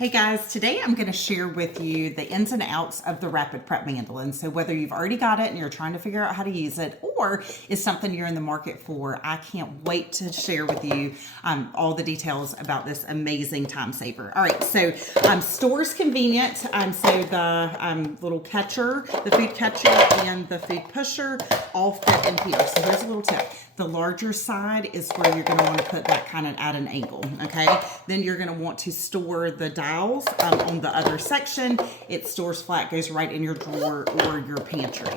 Hey guys, today I'm going to share with you the ins and outs of the Rapid Prep Mandolin. So whether you've already got it and you're trying to figure out how to use it, or is something you're in the market for, I can't wait to share with you all the details about this amazing time saver. All right, so store's convenient. So the little catcher, the food catcher and the food pusher all fit in here. So here's a little tip. The larger side is where you're going to want to put that kind of at an angle, okay? Then you're going to want to store the dials on the other section. It stores flat, goes right in your drawer or your pantry.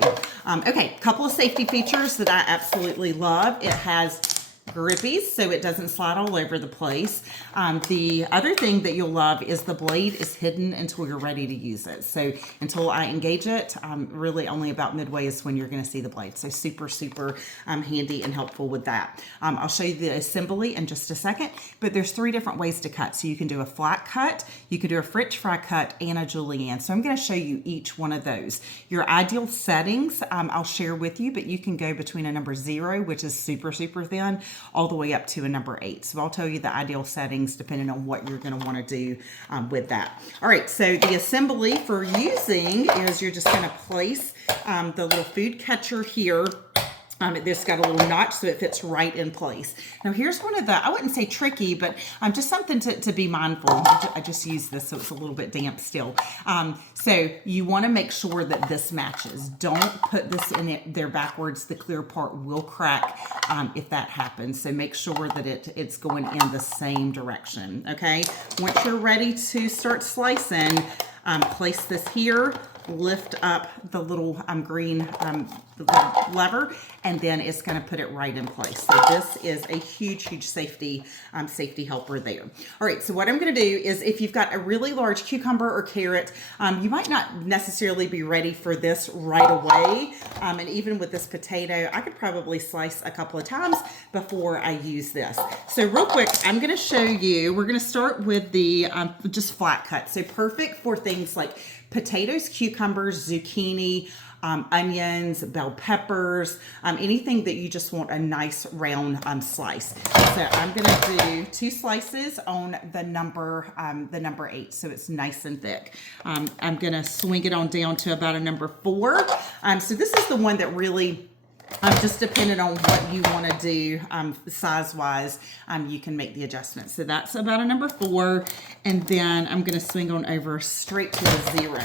Okay, couple of safety features that I absolutely love. It has grippies so it doesn't slide all over the place. The other thing that you'll love is the blade is hidden until you're ready to use it. So until I engage it, really only about midway is when you're going to see the blade. So super handy and helpful with that. I'll show you the assembly in just a second, but there's 3 different ways to cut. So you can do a flat cut, you can do a French fry cut, and a julienne. So I'm going to show you each one of those. Your ideal settings I'll share with you, but you can go between a number 0, which is super thin, all the way up to a number 8. So I'll tell you the ideal settings depending on what you're going to want to do with that. All right, so the assembly for using is you're just going to place the little food catcher here. This got a little notch so it fits right in place. Now here's one of the, I wouldn't say tricky, but just something to be mindful. I just used this so it's a little bit damp still. So you want to make sure that this matches. Don't put this in there backwards. The clear part will crack if that happens. So make sure that it's going in the same direction, okay? Once you're ready to start slicing, place this here, lift up the little green lever, and then it's going to put it right in place. So this is a huge safety helper there. All right, so what I'm going to do is, if you've got a really large cucumber or carrot, you might not necessarily be ready for this right away. And even with this potato, I could probably slice a couple of times before I use this. So real quick, I'm going to show you, we're going to start with the just flat cut. So perfect for things like potatoes, cucumbers, zucchini, onions, bell peppers, anything that you just want a nice round slice. So I'm going to do 2 slices on the number 8, so it's nice and thick. I'm going to swing it on down to about a number 4. So this is the one that really, just depending on what you want to do size-wise, you can make the adjustments. So that's about a number 4, and then I'm going to swing on over straight to a 0,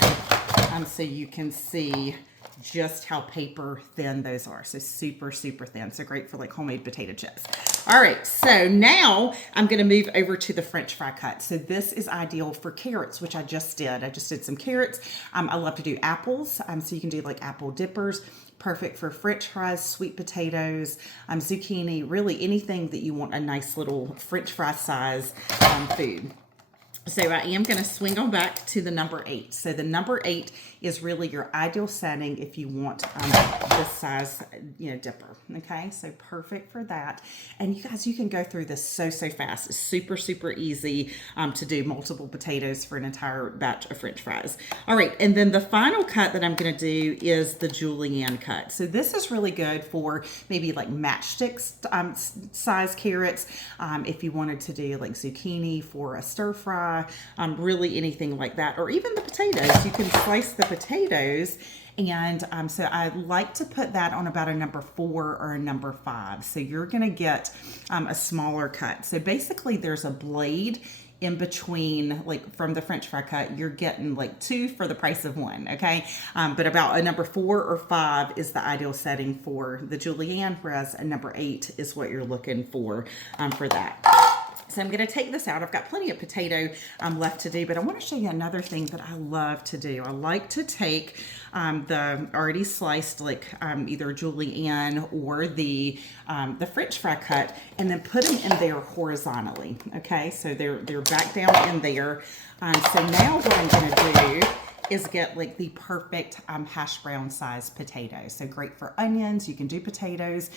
so you can see just how paper thin those are. So super thin. So great for like homemade potato chips. All right, so now I'm going to move over to the French fry cut. So this is ideal for carrots, which I just did. I just did some carrots. I love to do apples. So you can do like apple dippers. Perfect for French fries, sweet potatoes, zucchini, really anything that you want a nice little French fry size food. So I am going to swing on back to the number 8. So the number 8 is really your ideal setting if you want this size, dipper. Okay, so perfect for that. And you guys, you can go through this so fast. It's super easy to do multiple potatoes for an entire batch of French fries. All right, and then the final cut that I'm going to do is the julienne cut. So this is really good for maybe like matchstick size carrots. If you wanted to do like zucchini for a stir fry, really anything like that, or even the potatoes. You can slice the potatoes, and so I like to put that on about a number 4 or a number 5. So you're going to get a smaller cut. So basically there's a blade in between, like from the French fry cut, you're getting like 2 for the price of 1, okay? But about a number 4 or 5 is the ideal setting for the julienne, whereas a number 8 is what you're looking for that. So I'm going to take this out. I've got plenty of potato left to do, but I want to show you another thing that I love to do. I like to take the already sliced, like either julienne or the French fry cut, and then put them in there horizontally. Okay, so they're back down in there. So now what I'm going to do is get like the perfect hash brown size potato. So great for onions. You can do potatoes.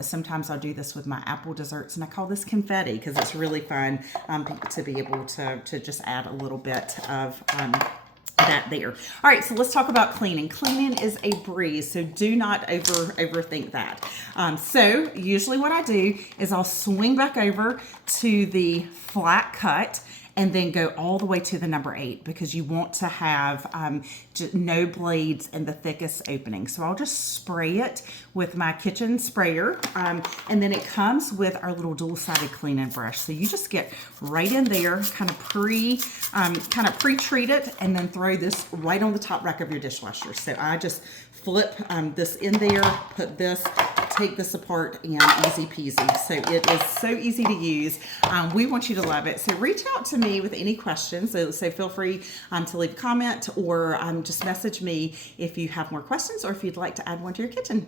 Sometimes I'll do this with my apple desserts, and I call this confetti because it's really fun to be able to just add a little bit of that there. All right, so let's talk about cleaning. Cleaning is a breeze, so do not overthink that. So usually what I do is I'll swing back over to the flat cut, and then go all the way to the number 8 because you want to have no blades in the thickest opening. So I'll just spray it with my kitchen sprayer, and then it comes with our little dual-sided cleaning brush. So you just get right in there, kind of pre-treat it, and then throw this right on the top rack of your dishwasher. So I just flip this in there, put this, take this apart, and easy peasy. So it is so easy to use. We want you to love it. So reach out to me with any questions. So feel free to leave a comment or just message me if you have more questions or if you'd like to add one to your kitchen.